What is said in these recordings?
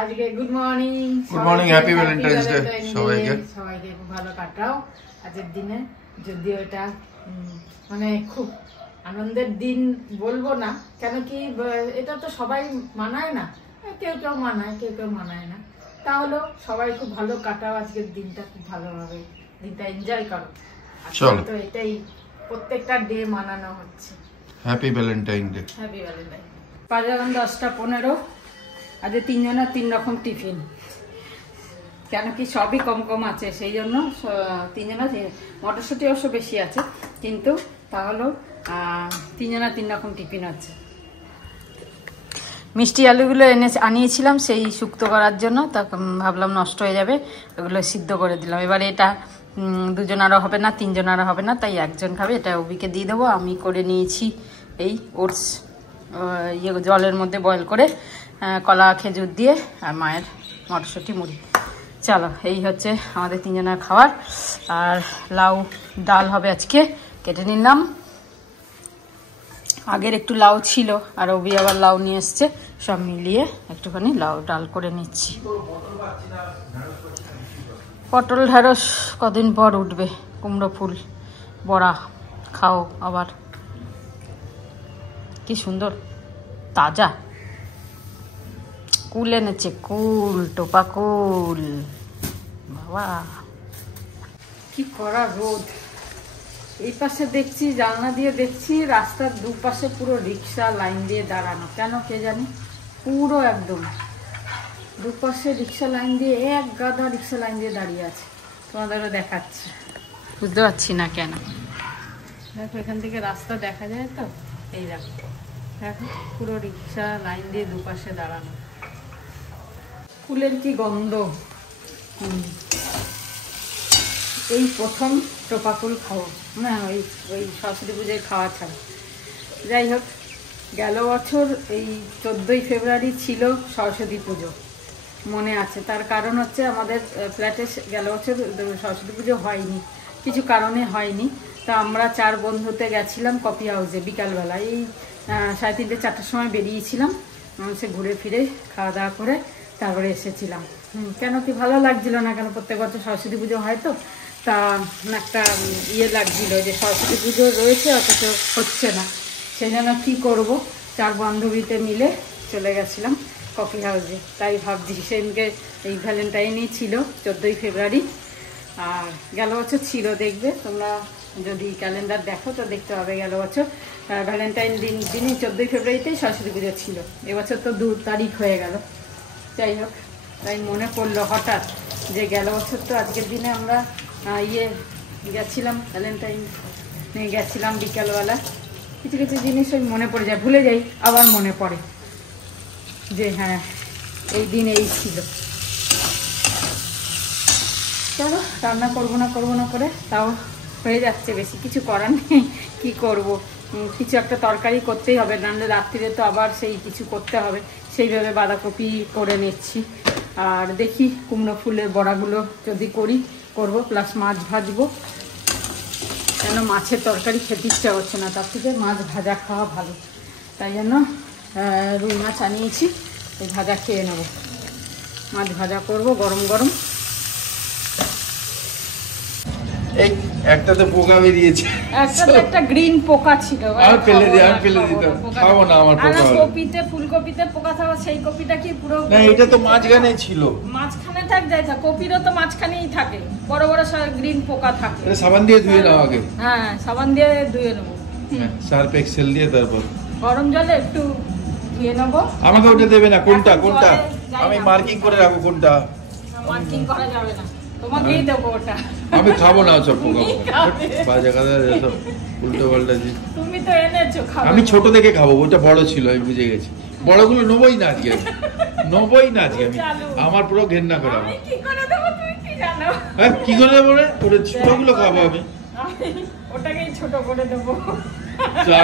আজকে good morning happy Valentine's day সবাইকে খুব ভালো কাটাও আজকের দিনে। যদিও এটা মানে খুব আনন্দের দিন বলবো না, কেন কি এটা তো সবাই মানায় না, কেউ কেউ মানায় কেউ কেউ মানায় না। তাহলে সবাই খুব ভালো কাটাও আজকের দিনটা, খুব ভালোভাবে দিনটা এনজয় করো। চলো, তো এটাই প্রত্যেকটা ডে মানানো হচ্ছে। Happy Valentine day. Happy Valentine. 10:15। আজ তিনজনের 3 রকম টিফিন, কেন কি সবই কম কম আছে, সেই জন্য তিনজনের মটরশুঁটি অবশ্য বেশি আছে, কিন্তু তাহলেও তিনজনের 3 রকম টিফিন আছে। মিষ্টি আলুগুলো আনিয়েছিলাম সেই শুক্তো করার জন্য, তখন ভাবলাম নষ্ট হয়ে যাবে, ওগুলো সিদ্ধ করে দিলাম। এবারে এটা দুজনারও হবে না, তিনজনারও হবে না, তাই একজন খাবে, এটা ওবিকে দিয়ে দেবো। আমি করে নিয়েছি এই ওটস জলের মধ্যে বয়েল করে, কলা খেজুর দিয়ে, আর মায়ের মটরশুঁটি মুড়ি। চলো, এই হচ্ছে আমাদের তিনজনের খাবার। আর লাউ ডাল হবে আজকে, কেটে নিলাম। আগের একটু লাউ ছিল, আর ওবি আবার লাউ নিয়ে এসছে, সব মিলিয়ে একটুখানি লাউ ডাল করে নিচ্ছি। পটল ঢেঁড়স কদিন পর উঠবে, কুমড়ো ফুল বড়া খাও আবার, কি সুন্দর তাজা কুল এনেছে, কুল টোপা কুল, বাবা কি করা রোদ। এই পাশে দেখছি, জানলা দিয়ে দেখছি রাস্তার দুপাশে পুরো রিক্সা লাইন দিয়ে দাঁড়ানো, কেন কে জানি, পুরো একদম দুপাশে রিক্সা লাইন দিয়ে, এক গাদা রিক্সা লাইন দিয়ে দাঁড়িয়ে আছে। তোমাদেরও দেখাচ্ছি, বুঝতে পারছি না কেন। দেখো এখান থেকে রাস্তা দেখা যায় তো, এই দেখো দেখো পুরো রিক্সা লাইন দিয়ে দুপাশে দাঁড়ানো। ফুলের কি গন্ধ। এই প্রথম টোপা ফুল খাবো না, ওই সরস্বতী পুজোয় খাওয়া ছাড়া। যাই হোক, গেল বছর এই 14ই ফেব্রুয়ারি ছিল সরস্বতী পুজো, মনে আছে। তার কারণ হচ্ছে আমাদের ফ্ল্যাটে গেল বছর সরস্বতী পুজো হয়নি, কিছু কারণে হয়নি। তা আমরা 4 বন্ধুতে গেছিলাম কফি হাউসে বিকালবেলা, এই 3:30 4টার সময় বেরিয়েছিলাম। সে ঘুরে ফিরে খাওয়া দাওয়া করে তারপরে এসেছিলাম। কেন কি ভালো লাগছিল না, কেন প্রত্যেক বছর সরস্বতী পুজো হয় তো, তা একটা ইয়ে লাগছিল যে সরস্বতী পুজো রয়েছে অথচ হচ্ছে না, সেই জন্য কী করবো, 4 বান্ধবীতে মিলে চলে গেছিলাম কফি হাউসে। তাই ভাবছি সেদিনকে এই ভ্যালেন্টাইনই ছিল 14ই ফেব্রুয়ারি, আর গেল বছর ছিল, দেখবে তোমরা যদি ক্যালেন্ডার দেখো তো দেখতে হবে, গেল বছর ভ্যালেন্টাইন দিনই 14ই ফেব্রুয়ারিতেই সরস্বতী পুজো ছিল। এবছর তো 2 তারিখ হয়ে গেল। যাই হোক, তাই মনে পড়লো হঠাৎ যে গেল বছর তো আজকের দিনে আমরা গেছিলাম ভ্যালেন্টাইন গেছিলাম বিকালবেলা। কিছু কিছু জিনিস ওই মনে পড়ে যায়, ভুলে যাই, আবার মনে পড়ে যে হ্যাঁ এই দিন এই ছিল। চলো, রান্না করবো না করে তাও হয়ে যাচ্ছে, বেশি কিছু করার নেই, কী করবো, কিছু একটা তরকারি করতেই হবে, নাহলে রাত্রিরে তো আবার সেই কিছু করতে হবে। সেইভাবে বাঁধাকপি করে নিচ্ছি, আর দেখি কুমড়ো ফুলের বড়াগুলো যদি করবো, প্লাস মাছ ভাজবো, কেন মাছের তরকারি খেতে ইচ্ছা হচ্ছে না, তার থেকে মাছ ভাজা খাওয়া ভালো। তাই জন্য রুই মাছ আনিয়েছি, এই ভাজা খেয়ে নেবো। মাছ ভাজা করবো গরম গরম। এই একটাতে পোকা বেরিয়েছে, একটা গ্রিন পোকা ছিল, আর ফেলে দিতাম, খাবো না আমার পোকা। কপিতে ফুলকপিতে পোকা থাকা, সেই কপিটা কি পুরো না, এটা তো মাঝখানে ছিল, মাঝখানে যায়, কপিরও তো মাঝখানেই থাকে, বড় বড় গ্রিন পোকা থাকে। এটা সাবান দিয়ে ধুয়ে নাও আগে। হ্যাঁ, সাবান দিয়ে ধুয়ে নেবো, সার্ফ এক্সেল দিয়ে, তারপর গরম জলে একটু ধুয়ে নেবো। আমাকে ওটা দেবে না, কোনটা আমি মার্কিং করে রাখবো, কোনটা মার্কিং করা যাবে না, তোমাকেই দেবো ওটা। আমি খাবো না সব পোকা, বাজে কথা, এসব উল্টো পাল্টা। তুমি তো এনেছো, খাবো। আমি ছোট দেখে খাবো, ওটা বড় ছিল, আমি বুঝে গেছি। বড়গুলো নেবই না আজকে, আমি আমার পুরো ঘেন্না করে। আমি কি করে দেবো তুমি কি জানো? হ্যাঁ, কি করে দেবো রে, ওটা ছোটগুলো খাবো আমি, ওটাকেই ছোট করে দেবো।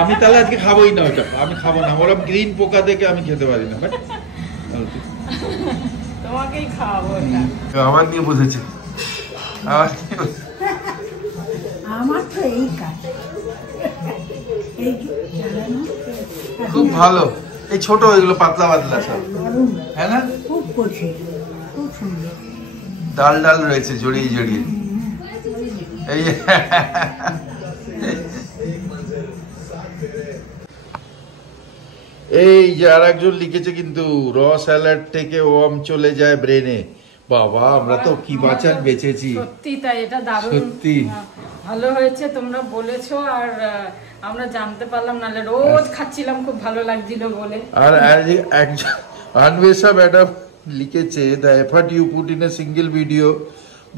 আমি তাহলে আজকে খাবোই না ওটা, আমি খাবো না, ওরা গ্রিন পোকা দেখে আমি খেতে পারি না। তোমাকেই খাওয়াবো ওটা। আবার নিয়ে বসেছে, আমার তো এই কাজ, খুব ভালো। এই ছোট এগুলো পাতলা পাতলা সব, হ্যাঁ না, খুব খুব কচি, খুব সুন্দর। ডাল ডাল রয়েছে জড়িয়ে জড়িয়ে। এই এই যে আর একজন লিখেছে কিন্তু র স্যালাড থেকে ওম চলে যায় ব্রেনে। বাবা আমরা তো কি বাঁচান বেঁচেছি। সত্যি তাই, এটা দারুণ সত্যি ভালো হয়েছে, তোমরা বলেছো আর আমরা জানতে পারলাম, নালে রোজ খাচ্ছিলাম খুব ভালো লাগছিল বলে। আর একজন আনবেশা ম্যাডাম লিখেছে the effort you put in a single video,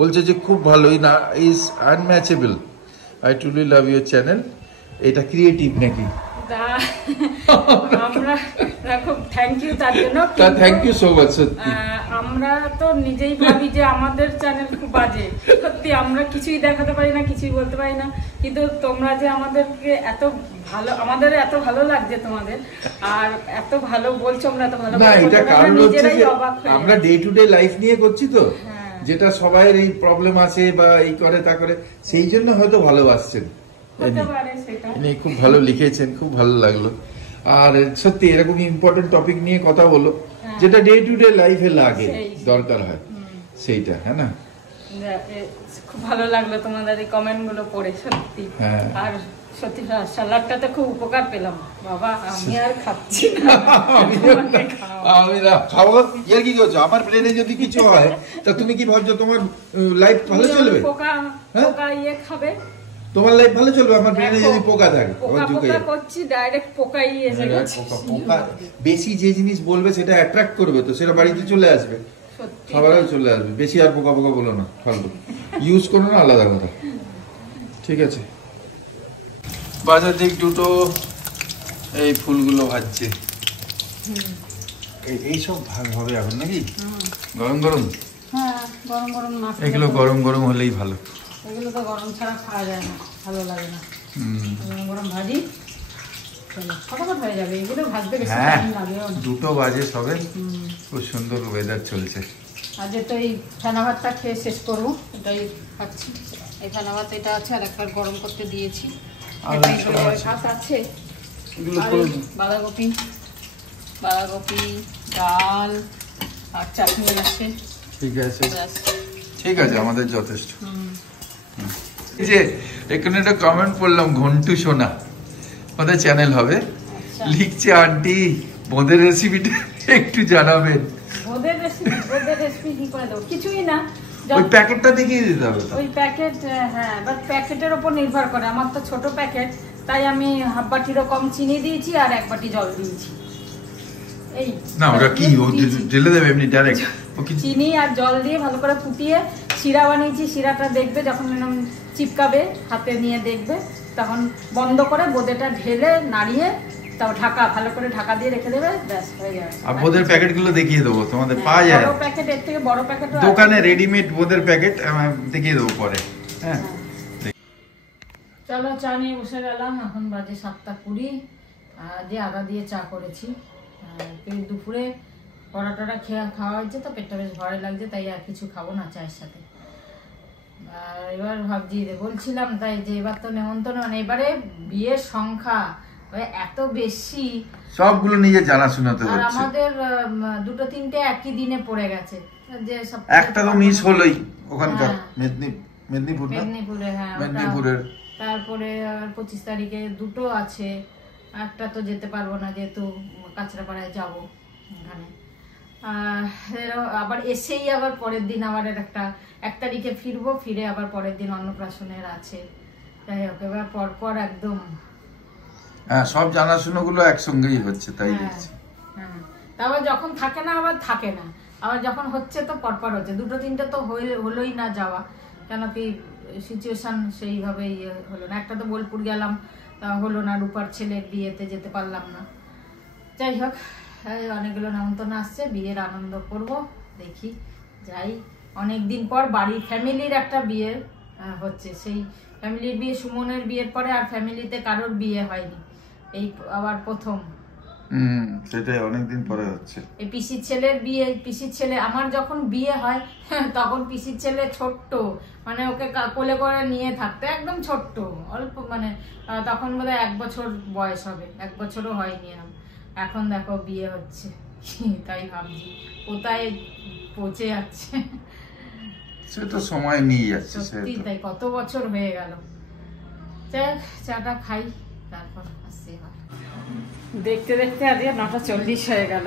বলছে যে খুব ভালোই না, is unmatchable. I truly love your channel. এটা ক্রিয়েটিভ নাকি? আমরা খুব থ্যাংক ইউ তার জন্য। Thank you so much. সত্যি আমরা তো নিজেই ভাবি যে আমাদের চ্যানেল খুব বাজে, সত্যি আমরা কিছুই দেখাতে পারি না, কিছুই বলতে পারি না, কিন্তু তোমরা যে আমাদেরকে এত ভালো, আমাদের এত ভালো লাগছে তোমাদের, আর এত ভালো বলছো, আমরা এত ভালো না, এটা কারণ হচ্ছে যে অবাক হয়ে আমরা ডে টু ডে লাইফ নিয়ে করছি তো, যেটা সবাইয়ের এই প্রবলেম আছে বা এই করে তা করে, সেই জন্য হয়তো ভালোবাসছেন। খুব ভালো লিখেছেন, খুব ভালো লাগলো। আর সত্যি এরকম ইম্পর্টেন্ট টপিক নিয়ে কথা বলো, যেটা ডে টু ডে লাইফে লাগে, দরকার হয়, সেইটা। হ্যাঁ না, খুব ভালো লাগলো তোমাদের এই কমেন্ট গুলো পড়ে সত্যি। আর সত্যি স্যালাডটাতে খুব উপকার পেলাম বাবা, আমি আর খাচ্ছি না। আমি না খাবো, এর কি করছো? আমার প্লেনে যদি কিছু হয় তা তুমি কি ভাবছো তোমার লাইফ ভালো চলবে? পোকা ইয়ে খাবে, তোমার লাইফ ভালো চলবে? আমার ব্রেনে যদি পোকা থাকে, পোকা করছি ডাইরেক্ট পোকাই এসে গেছে। পোকা বেশি যে জিনিস বলবে সেটা অ্যাট্রাক্ট করবে, তো সেটা বাড়িতে চলে আসবে, খাবারেও চলে আসবে। বেশি আর পোকা পোকা বলো না, ফালতু ইউজ করো না, আলাদা কথা। ঠিক আছে, বাজার দিক দুটো এই ফুলগুলো ভাজছে, এইসব ভাগ হবে এখন নাকি? গরম গরম, হ্যাঁ গরম গরম না, এগুলো গরম গরম হলেই ভালো। এগুলো তো গরম ছাড়া খাওয়া যায় না, ভালো লাগে না। গরম গরম ভাজি, ফটাফট হয়ে যাবে, এগুলো ভাজতে বেশি টাইম লাগেও না। 2টো বাজে সবে, খুব সুন্দর ওয়েদার চলছে। আজ তো এই ফেনা ভাতটা খেয়ে শেষ করবো, এটাই খাচ্ছি। এই ফেনা ভাত এটা আছে, আর একটা গরম করতে দিয়েছি, ভাত আছে, বাঁধাকপি বাঁধাকপি ডাল আর চাটনি আছে। ঠিক আছে, ঠিক আছে, আমাদের যথেষ্ট। এই যে এখানে একটা কমেন্ট পড়লাম, ঘন্টু সোনা, ওদের চ্যানেল হবে, লিখছে আন্টি বোঁদের রেসিপিটা একটু জানাবেন। বোঁদের রেসিপি কি করে দেবো? কিছুই না, ওই প্যাকেটটা দেখিয়ে দিতে হবে। ওই প্যাকেট, হ্যাঁ, বাট প্যাকেটের উপর নির্ভর করে। আমার তো ছোট প্যাকেট, তাই আমি হাফ বাটিরও কম চিনি দিয়েছি আর 1 বাটি জল দিয়েছি। এই না, ওটা কি ও ঢেলে দেবে এমনি ডাইরেক্ট? চিনি আর জল দিয়ে ভালো করে ফুটিয়ে শিরা বানিয়েছি। শিরাটা দেখবে যখন এরকম চিপকাবে, হাতে নিয়ে দেখবে, তখন বন্ধ করে বোঁদেটা ঢেলে নাড়িয়ে তাও ঢাকা, ভালো করে ঢাকা দিয়ে রেখে দেবে, ব্যাস হয়ে যাবে। আর বোঁদের প্যাকেটগুলো দেখিয়ে দেবো, তোমাদের পাওয়া যায় বড় প্যাকেট, এর থেকে বড় প্যাকেট দোকানে রেডিমেড বোঁদের প্যাকেট, দেখিয়ে দেবো পরে। হ্যাঁ, চলো চা নিয়ে বসে গেলাম, এখন বাজে 7:20। যে আদা দিয়ে চা করেছি। দুপুরে পরোটাটা খাওয়া হয়েছে তো পেটটা বেশ ভয় লাগছে, তাই আর কিছু খাবো না চায়ের সাথে। এবার ভাবছি, বলছিলাম তাই যে এবার তো নেমন্তন্ন, মানে এবারে বিয়ের সংখ্যা এত বেশি, সবগুলো নিজে জানাশোনাতে আর হচ্ছে। আমাদের 2-3টে একই দিনে পড়ে গেছে, যে সব একটা তো মিস হলোই ওখানকার মেদিনীপুরে। হ্যাঁ, মেদিনীপুরের। তারপরে 25 তারিখে 2টো আছে, একটা তো যেতে পারবো না যেহেতু কাঁচরাপাড়ায় যাবো ওখানে। আবার এসেই আবার পরের দিন আবার একটা 1 তারিখে ফিরবো, ফিরে আবার পরের দিন অন্নপ্রাশনের আছে। যাই হোক, এবার পরপর একদম সব জানাশোনা গুলো একসঙ্গেই হচ্ছে, তাই দেখছি। তারপর যখন থাকে না আবার থাকে না, আবার যখন হচ্ছে তো পরপর হচ্ছে। 2-3টে তো হলোই না যাওয়া, কেন কি সিচুয়েশন সেইভাবে হলো না। একটা তো বোলপুর গেলাম, হলো না, রূপার ছেলের বিয়েতে যেতে পারলাম না। যাই হোক, অনেকগুলো নেমন্তন্ন আসছে, বিয়ের আনন্দ করব, দেখি যাই। অনেকদিন পর বাড়ির ফ্যামিলির একটা বিয়ে হচ্ছে, সেই ফ্যামিলির বিয়ে, সুমনের বিয়ের পরে আর ফ্যামিলিতে কারোর বিয়ে হয়নি, এই আবার প্রথম। সেটাই, অনেকদিন পরে হচ্ছে। এই পিসির ছেলের বিয়ে, পিসির ছেলে আমার যখন বিয়ে হয় তখন পিসির ছেলে ছোট্ট, মানে ওকে কোলে করে নিয়ে থাকতো, একদম ছোট্ট, অল্প, মানে তখন বোধহয় 1 বছর বয়স হবে, 1 বছরও হয়নি। এখন দেখো বিয়ে হচ্ছে, তাই ভাবছি কোথায় পৌঁছে যাচ্ছে। সে তো সময় নিয়ে যাচ্ছে, সত্যি তাই, কত বছর হয়ে গেল। যাক, চাটা খাই তারপর আসছি এবার। দেখতে দেখতে আজকে 9:40 হয়ে গেল।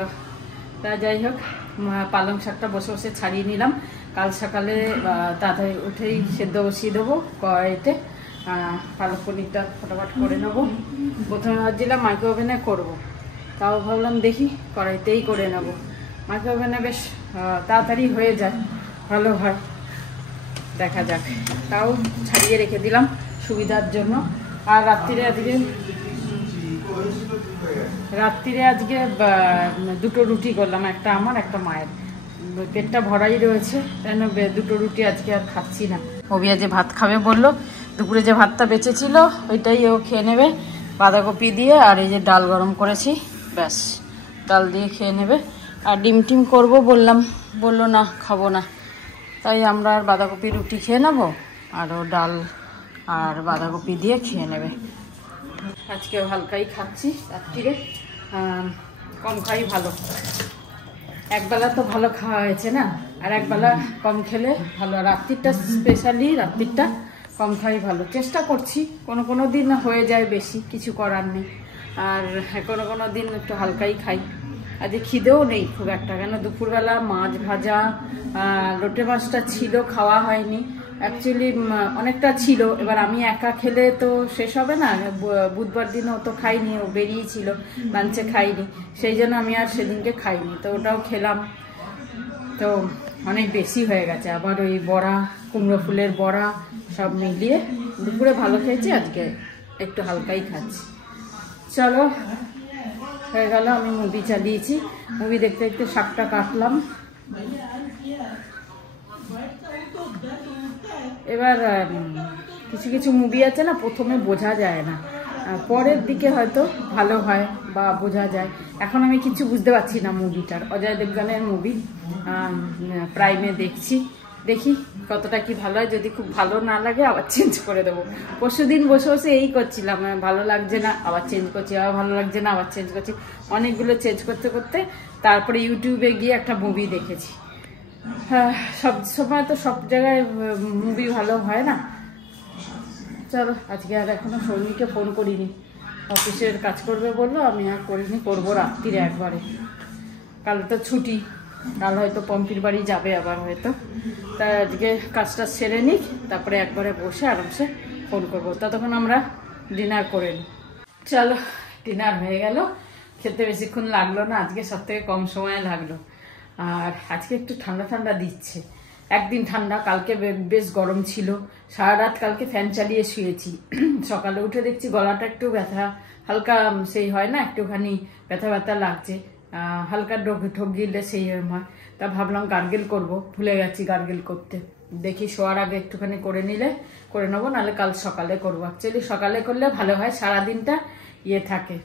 তা যাই হোক, পালং শাকটা বসে বসে ছাড়িয়ে নিলাম। কাল সকালে তাড়াতাড়ি উঠেই সেদ্ধ বসিয়ে দেবো কড়াইতে। পালক পনিরটা ফটাফট করে নেবো। প্রথমে ভাবছিলাম মাইক্রো ওভেনে করবো, তাও ভাবলাম দেখি কড়াইতেই করে নেবো। মাইক্রো ওভেনে বেশ তাড়াতাড়ি হয়ে যায়, ভালো হয়, দেখা যাক। তাও ছাড়িয়ে রেখে দিলাম সুবিধার জন্য। আর রাত্রিরে আজকে 2টো রুটি করলাম, একটা আমার একটা মায়ের। পেটটা ভরাই রয়েছে, তাই না 2টো রুটি আজকে আর খাচ্ছি না। অবিয়া যে ভাত খাবে বললো, দুপুরে যে ভাতটা বেঁচেছিল ওইটাই ও খেয়ে নেবে বাঁধাকপি দিয়ে। আর এই যে ডাল গরম করেছি, ব্যাস ডাল দিয়ে খেয়ে নেবে। আর ডিম টিম করবো বললো না খাবো না, তাই আমরা আর বাঁধাকপি রুটি খেয়ে নেবো, আর ও ডাল আর বাঁধাকপি দিয়ে খেয়ে নেবে। আজকে হালকাই খাচ্ছি রাত্রিরে, কম খাই ভালো। একবেলা তো ভালো খাওয়া হয়েছে না, আর একবেলা কম খেলে ভালো। রাত্রিরটা স্পেশালি রাত্রিরটা কম খাই ভালো। চেষ্টা করছি, কোনো দিন হয়ে যায় বেশি, কিছু করার নেই। আর কোনো দিন একটু হালকাই খাই। আজকে খিদেও নেই খুব একটা, কেন দুপুরবেলা মাছ ভাজা, লোটে মাছটা ছিল, খাওয়া হয়নি। অ্যাকচুয়ালি অনেকটা ছিল, এবার আমি একা খেলে তো শেষ হবে না। বুধবার দিন ও তো খাইনি, ও বেরিয়েছিল লাঞ্চে, খাইনি, সেই জন্য আমি আর সেদিনকে খাইনি। তো ওটাও খেলাম, তো অনেক বেশি হয়ে গেছে। আবার ওই বড়া, কুমড়ো ফুলের বড়া সব মিলিয়ে দুপুরে ভালো খেয়েছি, আজকে একটু হালকাই খাচ্ছি। চলো, হয়ে গেল। আমি মুভি চালিয়েছি, মুভি দেখতে দেখতে শাকটা কাটলাম। এবার কিছু মুভি আছে না, প্রথমে বোঝা যায় না, পরের দিকে হয়তো ভালো হয় বা বোঝা যায়। এখন আমি কিছু বুঝতে পারছি না মুভিটার। অজয় দেবগানের মুভি প্রাইমে দেখি কতটা কি ভালো হয়। যদি খুব ভালো না লাগে আবার চেঞ্জ করে দেবো। পরশুদিন বসে বসে এই করছিলাম, ভালো লাগছে না আবার চেঞ্জ করছি, আবার ভালো লাগছে না আবার চেঞ্জ করছি। অনেকগুলো চেঞ্জ করতে করতে তারপরে ইউটিউবে গিয়ে একটা মুভি দেখেছি। হ্যাঁ, সব সময় তো সব জায়গায় মুভি ভালো হয় না। চলো, আজকে আর এখনো সৌমিকে ফোন করিনি, অফিসের কাজ করবে বললো, আমি আর করিনি, করবো রাত্রিরে একবারে। কাল তো ছুটি, কাল হয়তো পম্পির বাড়ি যাবে আবার হয়তো। তাই আজকে কাজটা সেরে নিক, তারপরে একবারে বসে আরামসে ফোন করবো। ততক্ষণ আমরা ডিনার করে নিই। চলো, ডিনার হয়ে গেল। খেতে বেশিক্ষণ লাগলো না, আজকে সব থেকে কম সময় লাগলো। আর আজকে একটু ঠান্ডা ঠান্ডা দিচ্ছে। একদিন ঠান্ডা, কালকে বেশ গরম ছিল। সারা রাত কালকে ফ্যান চালিয়ে শুয়েছি। সকালে উঠে দেখছি গলাটা একটু ব্যথা, হালকা সেই হয় না, একটুখানি ব্যথা লাগছে, হালকা ঢোক গিলে সেই হয়। তা ভাবলাম গার্গেল করব, ভুলে গেছি গার্গেল করতে। দেখি শোয়ার আগে একটুখানি করে নেবো, নাহলে কাল সকালে করবো। অ্যাকচুয়ালি সকালে করলে ভালো হয়, সারাদিনটা থাকে।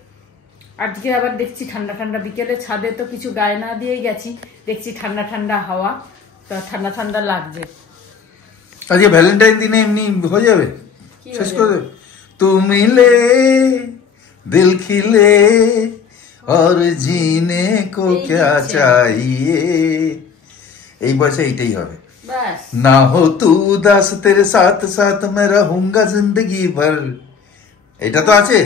আজকে আবার দেখছি ঠান্ডা ঠান্ডা, বিকেলে ছাদে তো কিছু গায়ে না দিয়েই গেছি, দেখছি ঠান্ডা ঠান্ডা হাওয়া, তো ঠান্ডা ঠান্ডা লাগছে। আজকে ভ্যালেন্টাইন দিনে এমনি হয়ে যাবে, শেষ করে দেবে। তুম মিলে দিল খিলে और जीने को क्या चाहिए, এই বয়সে এইটাই হবে। ना हो तू उदास तेरे साथ साथ मैं रहूंगा जिंदगी भर, এটা তো আছে।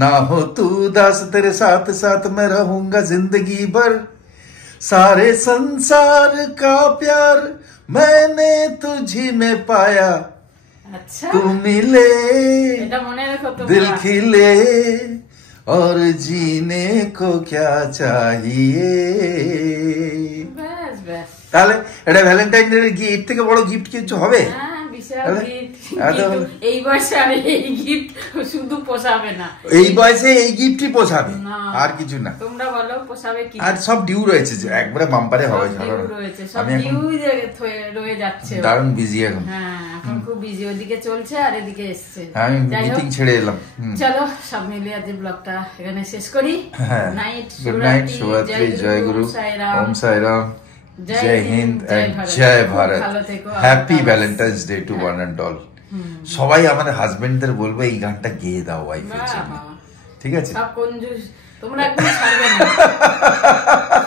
ना हो तू उदास तेरे साथ साथ मैं रहूंगा जिंदगी भर, सारे संसार का प्यार मैंने तुझी में पाया, अच्छा तू मिले दिल खिले और जीने को क्या चाहिए। তাহলে এটা ভ্যালেন্টাইন ডে গিফট থেকে বড় গিফট কিছু হবে? এই বয়সে আর এই গিফট শুধু পোষাবে না, এই বয়সে এই গিফটই পোষাবে, আর কিছু না। তোমরা বলো পোষাবে কি? আর সব ডিউ রয়েছে, একবারে বাম্পারে হবে। আমি এখন রয়ে যাচ্ছে, দারুণ বিজি এখন। হ্যাঁ, এখন খুব বিজি, ওদিকে চলছে আর এদিকে এসছে। আমি মিটিং ছেড়ে এলাম। চলো, সব মিলিয়ে আজ ব্লগটা এখানে শেষ করি। গুড নাইট, শুভরাত্রি, জয় গুরু, ওম সাইরাম, জয় হিন্দ এন্ড জয় Bharat. Happy Valentine's day to one and all. সবাই আমাদের হাজবেন্ডদের বলবো এই গানটা গেয়ে দাও ওয়াইফের জন্য, ঠিক আছে? সব কঞ্জুস তোমরা একদম ছাড়বে না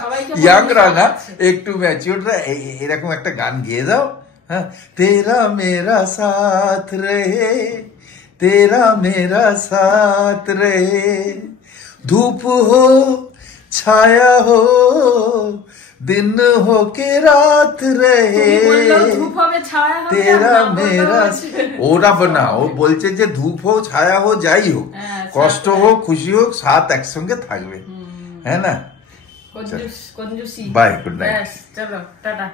সবাইকে ইয়াংরা না একটু ম্যাচিওররা এরকম একটা গান গেয়ে দাও। হ্যাঁ, তেরা মেরা সাথ রহে, তেরা মেরা সাথ রহে, ধূপ হো ছায়া হো, দিন হো কে রাত রহে, ধূপ হবে ছায়া হবে তেরা মেরা। ওরা না, ও বলছে যে ধূপ হোক ছায়া হোক যাই হোক, কষ্ট হোক খুশি হোক, সাথ একসঙ্গে থাকবে। হ্যাঁ না, কঞ্জুসি। Bye, good night. চলো টাটা।